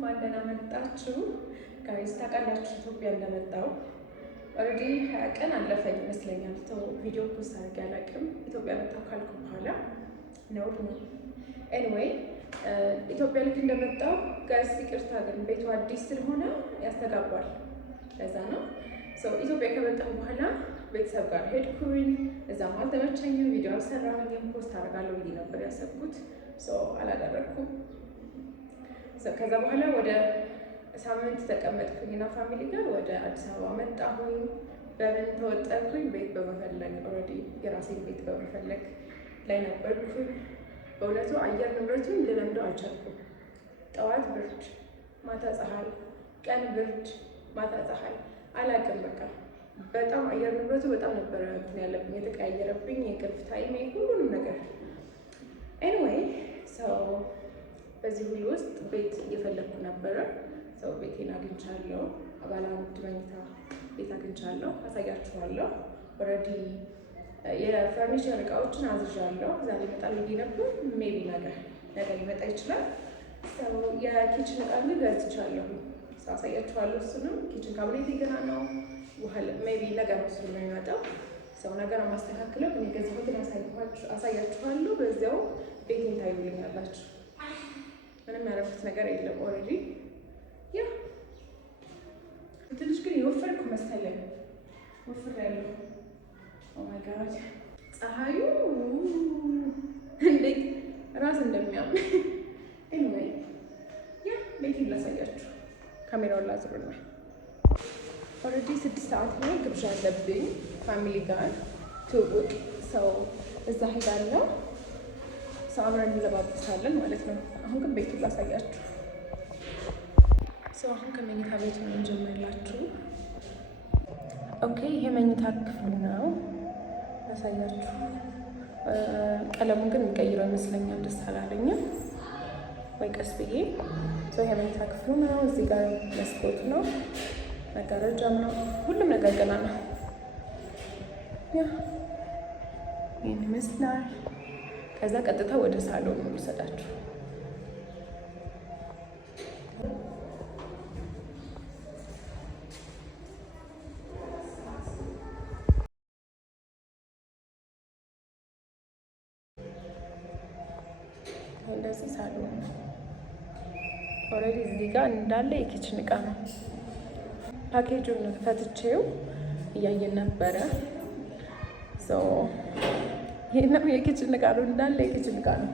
እንኳን ደህና መጣችሁ ጋይስ። ታውቃላችሁ ኢትዮጵያ እንደመጣሁ ኦልሬዲ 20 ቀን አለፈኝ ይመስለኛል። ቪዲዮ ፖስት አድርጌ አላውቅም። ኢትዮጵያ መጣሁ ካልኩ በኋላ ነው። ኤኒዌይ ኢትዮጵያ ልክ እንደመጣሁ ጋይስ ይቅርታ ግን ቤቱ አዲስ ስለሆነ ያስተጋባል። ለዛ ነው ኢትዮጵያ ከመጣሁ በኋላ ቤተሰብ ጋር ሄድኩኝ። እዛም አልተመቸኝም፣ ቪዲዮ አልሰራሁኝም። ፖስት አደርጋለሁ ብዬ ነበር ያሰብኩት፣ አላደረግኩም። ከዛ በኋላ ወደ ሳምንት ተቀመጥኩኝና ፋሚሊ ጋር ወደ አዲስ አበባ መጣሁኝ። በምን ተወጠርኩኝ? ቤት በመፈለግ ኦልሬዲ የራሴን ቤት በመፈለግ ላይ ነበርኩኝ። በእውነቱ አየር ንብረቱን ልለምደው አልቻልኩም። ጠዋት ብርድ፣ ማታ ፀሐይ፣ ቀን ብርድ፣ ማታ ፀሐይ፣ አላውቅም። በቃ በጣም አየር ንብረቱ በጣም ነበረ እንትን ያለብኝ የተቀያየረብኝ፣ የእንቅልፍ ታይሜ፣ ሁሉንም ነገር። ኤኒዌይ በዚህ ሁሉ ውስጥ ቤት እየፈለግኩ ነበረ። ቤቴን አግኝቻለሁ። ባለ አንድ መኝታ ቤት አግኝቻለሁ። አሳያችኋለሁ። ኦልሬዲ የፈርኒቸር እቃዎችን አዝዣለሁ። ዛሬ ይመጣል ብዬ ነበር። ሜቢ ነገር ሊመጣ ይችላል። የኪችን እቃ ግን ገዝቻለሁ። አሳያችኋለሁ። እሱንም ኪችን ካቢኔት ገና ነው። ሜቢ ነገር ነው እሱ የሚመጣው። ነገር ማስተካክለው ግን የገዛሁትን አሳያችኋለሁ። በዚያው ቤቴን ታዩልኛላችሁ። ምንም ያደረኩት ነገር የለም። ኦልሬዲ ትንሽ ግን የወፈርኩ መሰለኝ። ወፍሬያለሁ። ኦ ማይ ጋድ ፀሐዩ እንዴት ራስ እንደሚያም። ኤኒዌይ ቤቴን ላሳያችሁ። ካሜራውን ላዝርና ኦልሬዲ 6 ሰዓት ላይ ግብዣ አለብኝ ፋሚሊ ጋር ትውውቅ። እዛ ሄዳለሁ። አብረን እንለባበሳለን ማለት ነው። አሁን ግን ቤቱን ላሳያችሁ። አሁን ከመኝታ ቤቱ ነው እንጀምርላችሁ። ኦኬ፣ ይሄ መኝታ ክፍል ነው። ላሳያችሁ። ቀለሙን ግን የሚቀይረው ይመስለኛል። ደስ አላለኝም ወይ ቀስ ብዬ። ይሄ መኝታ ክፍሉ ነው። እዚህ ጋር መስኮት ነው፣ መጋረጃም ነው። ሁሉም ነገር ገና ነው። ይህን ይመስላል። ከዛ ቀጥታ ወደ ሳሎን ነው የሚሰዳችሁ። እንደዚህ ሳሎን ነው። ኦልሬዲ እዚህ ጋር እንዳለ የኪችን እቃ ነው። ፓኬጁን ፈትቼው እያየን ነበረ። ይህ ነው የኪችን እቃ ነው፣ እንዳለ የኪችን እቃ ነው።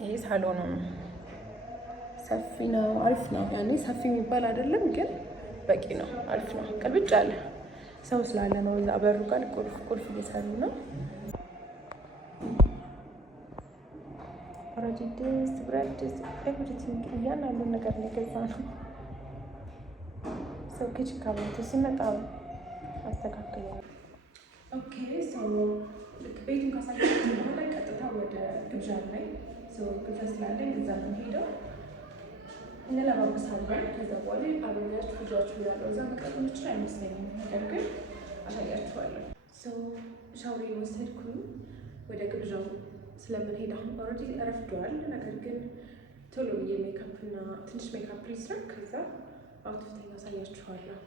ይሄ ሳሎኑ ነው። ሰፊ ነው፣ አሪፍ ነው። ያኔ ሰፊ የሚባል አይደለም ግን በቂ ነው፣ አሪፍ ነው። ቅልብጭ አለ። ሰው ስላለ ነው። እዛ በሩ ጋር ቁልፍ እየሰሩ ነው። ድስት፣ ብረት ድስት፣ ኤቭሪቲንግ እያንዳንዱ ነገር ነው የገዛ ነው። ኪችን ካቢኔቱ ሲመጣ አስተካክለዋል። ኦኬ፣ ልክ ቤቱን ካሳያችሁ በኋላ ቀጥታ ወደ ግብዣ ላይ ግብዣ ስላለኝ እዛ ነው ሄደው እንለባበሳለን። ከዛ በኋላ አብሬያችሁ ልጃችሁ እላለሁ። እዛ መቅረብ የምችል አይመስለኝም፣ ነገር ግን አሳያችኋለሁ። ሻወሬን ወሰድኩኝ። ወደ ግብዣው ስለምንሄድ አሁን ኦልሬዲ ረፍዷል። ነገር ግን ቶሎ ብዬ ሜካፕና ትንሽ ሜካፕ ልስራ። ከዛ አውትፊቴን አሳያችኋለሁ።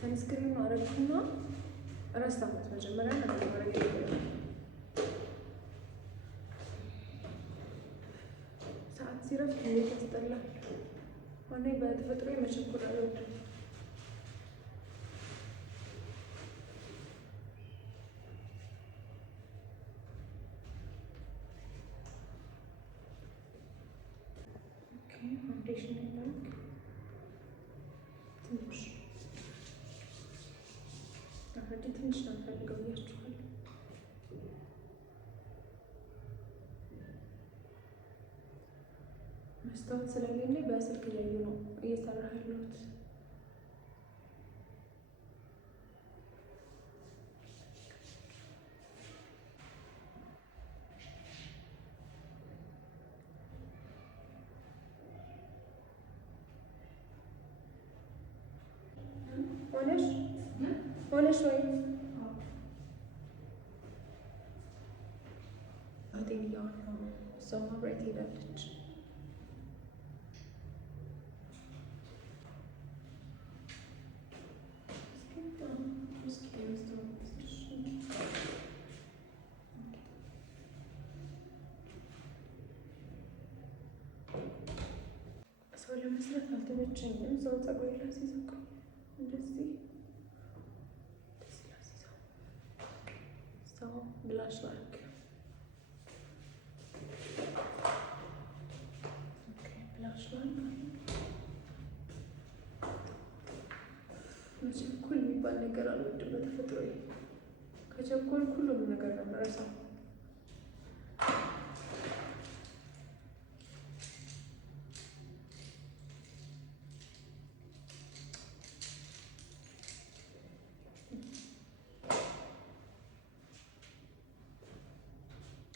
ሰንስክሪን አረግኩና ረሳሁት። መጀመሪያ ነገር ማድረግ ሰዓት ሲረፍት እንዴት ያስጠላል። እኔ በተፈጥሮ መቸኮል አልወድም። ፋውንዴሽን ላክ ትንሽ ነው ፈልገው እያችኋል። መስታወት ስለሌለ በስልክ እያዩ ነው እየሰራ ያለሁት። ሆነሽ ወይ እዛው ማብራት ሄዳለች። ሰው ለመስራት አልተመቸኝም። ሰው ፀጉሬ ላስይዘው እንደዚህ ሰው ብላሽ ላርግ ብላሽ ላርግ። መቸኮል የሚባል ነገር አልወድም በተፈጥሮዬ። ከቸኮል ሁሉም ነገር ነው የምረሳው።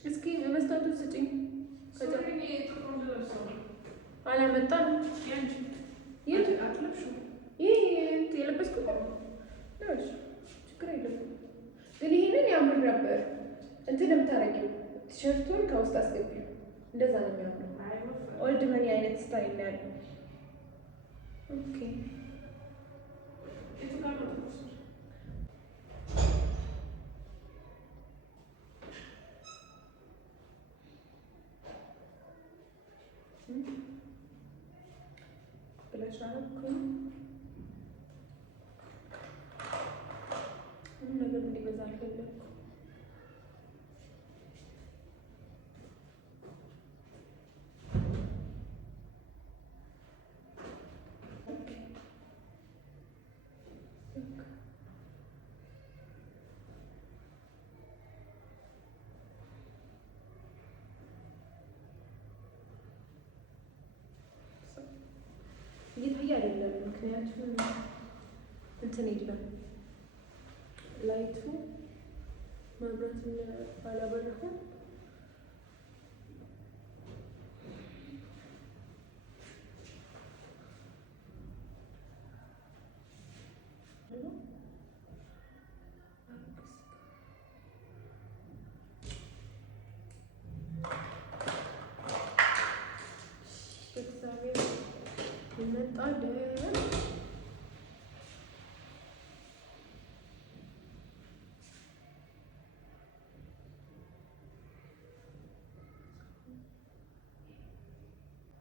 እስኪ መስታወቱን ስጪኝ። አላመጣም። የለበስኩት ችግር የለም ግን ይሄንን ያምር ነበር። እንትን የምታረጊው ቲሸርቱን ከውስጥ አስገቢው። እንደዛ ነው የሚያምረው። ኦልድ መኒ አይነት ስታይል ነው ያለው። ኦኬ ብለሽ አረኩኝ። ምንም ነገር እንዲበዛ አልፈለኩም። እየታየ አይደለም፣ ምክንያቱም እንትን የለም ላይቱ መብራትን አላበራሁም። እንመጣለን።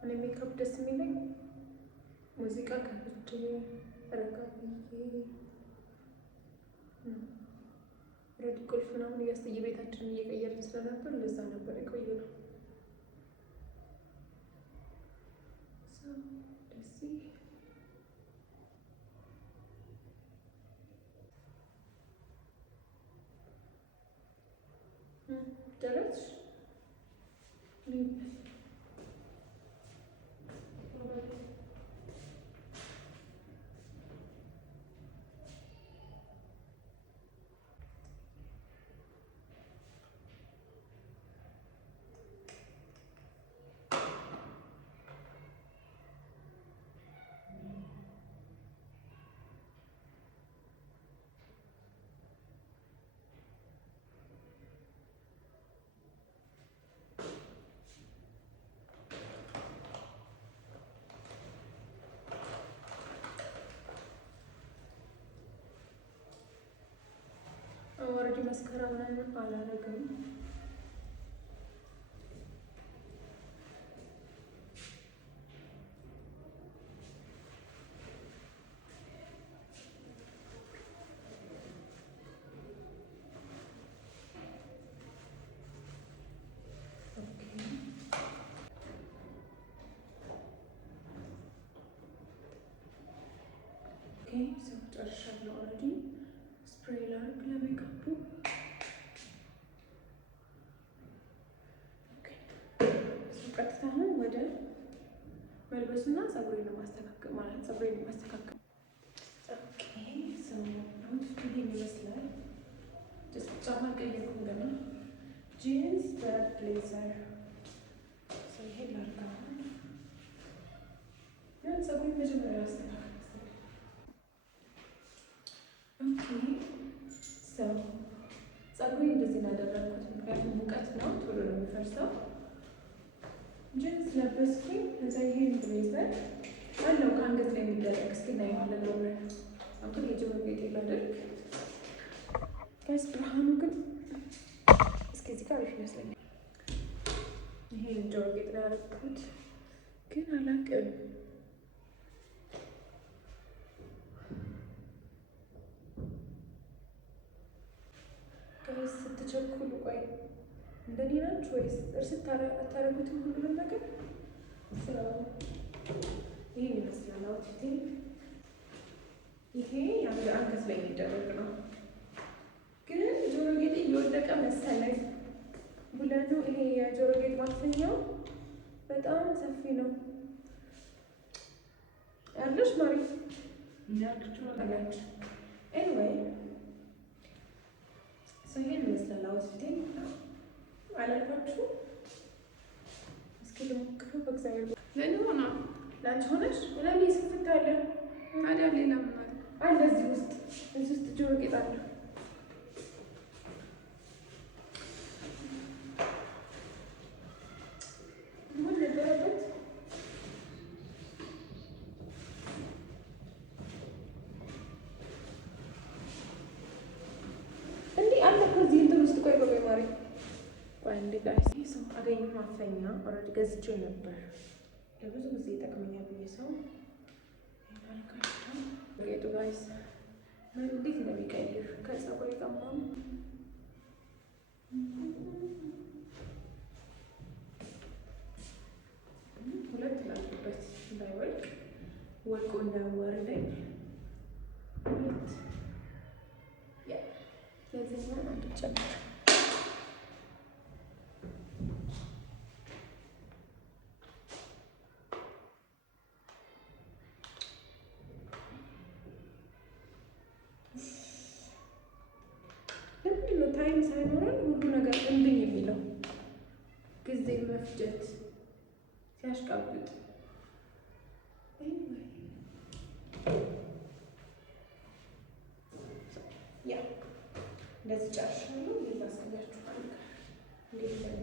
እኔ ሜካፕ ደስ የሚለኝ ሙዚቃ ከፍቼ ረጋ ብዬ ሬዲ ቁልፍ ምናምን የቤታችንን እየቀየርን ስለነበር ለዛ ነበር የቆየነው። ደረስሽ? ወረዲ መስከራ ምናምን አላረግም። ሰው ጨርሻለሁ። ኦልሬዲ ስፕሬይ ላርግ ለሜካፑ። ቀጥታ አሁን ወደ መልበሱና ፀጉሬን ለማስተካከል ማለት ፀጉሬን ለማስተካከል ይሄን ይመስላል። ጫማ ቀየርኩ ገና ጂንስ ደረት ብሌዘር ይሄን ላርጋ ያን ፀጉሬን መጀመሪያ ላስተካከል። ፀጉሬ እንደዚህ እናደረግኩት ምክንያቱም ሙቀት ነው፣ ቶሎ ነው የሚፈርሰው። ለበስኩኝ። ከዛ ይሄን ብሬዘር አለው ከአንገት ላይ የሚደረግ እስኪ እናየዋለን አብረን። አሁን የጆሮ ጌጥ ላደርግ ጋይስ። ብርሃኑ ግን እስኪ እዚህ ጋር አሪፍ ይመስለኛል። ይሄን ጆሮ ጌጥ ላይ ያደረኩት ግን አላውቅም። ጋይስ ስትቸኩሉ ቆይ እንደኔ ናችሁ ወይስ እርስ አታረጉትም ሁሉንም ነገር? ይሄን ይመስላል አውትፊቴ። ይሄ አንገት ላይ የሚደረግ ነው፣ ግን ጆሮ ጌጥ እየወደቀ መሰለኝ ብለኑ። ይሄ የጆሮ ጌጥ ማክሰኛው በጣም ሰፊ ነው ያለሽ ማሪ ያለች። ኤኒዌይ ይሄን ይመስላል አውትፊቴ። አላልኳችሁ? እስኪ ልሞክረው በእግዚአብሔር። ለእኔ ሆና ለአንቺ ሆነሽ ለእኔ ስፍት አለ። ታዲያ ሌላ ምን አለ? እዚህ ውስጥ ጆሮ ጌጥ አለ። ምን ነበረበት? እንዲህ አለ ከዚህ እንትን ውስጥ። ቆይ ማሪ አንዴ ጋይስ፣ ይህ ሰው አገኘሁ ማፈኛ ኦልሬዲ ገዝቼው ነበር። ለብዙ ጊዜ ይጠቅመኛል ብዬ ሰው ጌጡ ጋይስ እንዴት እንደሚቀይር ከፀጉሬ ጋር ምናምን ሁለት ላድርግበት እንዳይወልቅ ወልቆ እንዳያዋርደኝ ሁለት ለዚህኛው አንድ ጨምር። ታይም ሳይኖረን ሁሉ ነገር እንድን የሚለው ጊዜ መፍጀት ሲያሽቃብጥ ያ እንደዚህ ጨርሻለሁ። ሌላ አሳያችኋለሁ እንዴት ነው።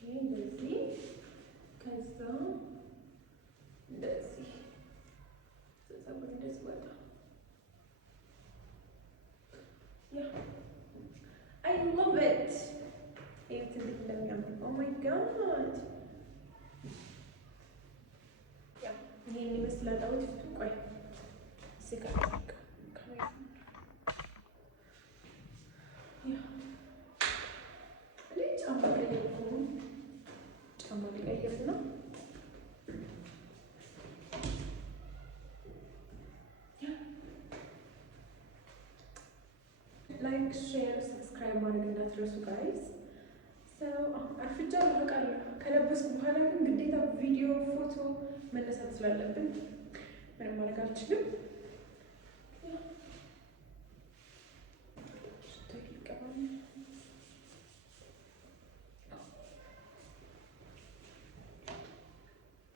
ይሄ እንደዚህ ከዛ እንደዚህ ፀጉር እንደዚህ ወጣ። I love it. It's a bit yummy. Oh my god. Yeah, ይሄን ይመስላል አውትፊቱ። ቆይ እዚህ ጋር ጫማ ቀይርኩ። ጫማ ሊቀይር ነው። ላይክ፣ ሼር፣ ሰብስክራይብ ማድረግ እንዳትረሱ ጋይስ። አርፍጃ አውቃለሁ። ከለበስኩ በኋላ ግን ግዴታ ቪዲዮ፣ ፎቶ መነሳት ስላለብን ምንም ማድረግ አልችልም።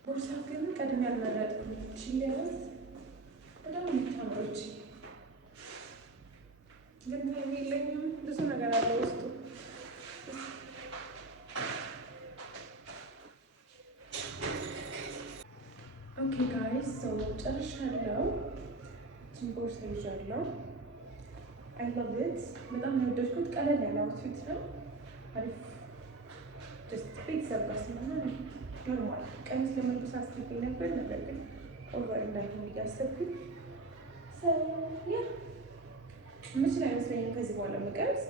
ቦርሳ ግን ቀድሜ ያልመረጥኩት ቺሊያስ በጣም የምታምሮች ግን ታይም የለኝም። ብዙ ነገር አለ ውስጡ። ኦኬ ጋይስ ሰው ጨርሻለሁ። ይህችን ቦርሳ ይዣለሁ። አይ ላቭ ኢት። በጣም የወደድኩት ቀለል ያለ አውትፊት ነው። አሪፍ ጀስት ቤተሰብ ጋር ስለሆነ ኖርማል ቀሚስ ለመልበስ አስቤ ነበር፣ ነገር ግን ኦቨር እንዳይሆን እያሰብኩኝ ያ ምችል አይመስለኝም ከዚህ በኋላ መቀርጽ።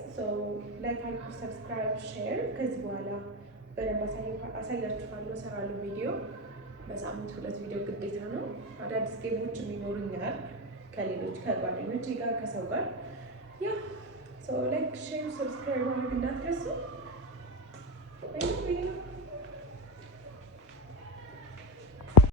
ላይክ፣ ሰብስክራይብ፣ ሼር። ከዚህ በኋላ በደንብ አሳያችኋለሁ፣ እሰራለሁ ቪዲዮ። በሳምንት 2 ቪዲዮ ግዴታ ነው። አዳዲስ ጌሞችም ይኖሩኛል ከሌሎች ከጓደኞቼ ጋር ከሰው ጋር። ያ ላይክ፣ ሼር፣ ሰብስክራይብ ማድረግ እንዳትረሱ።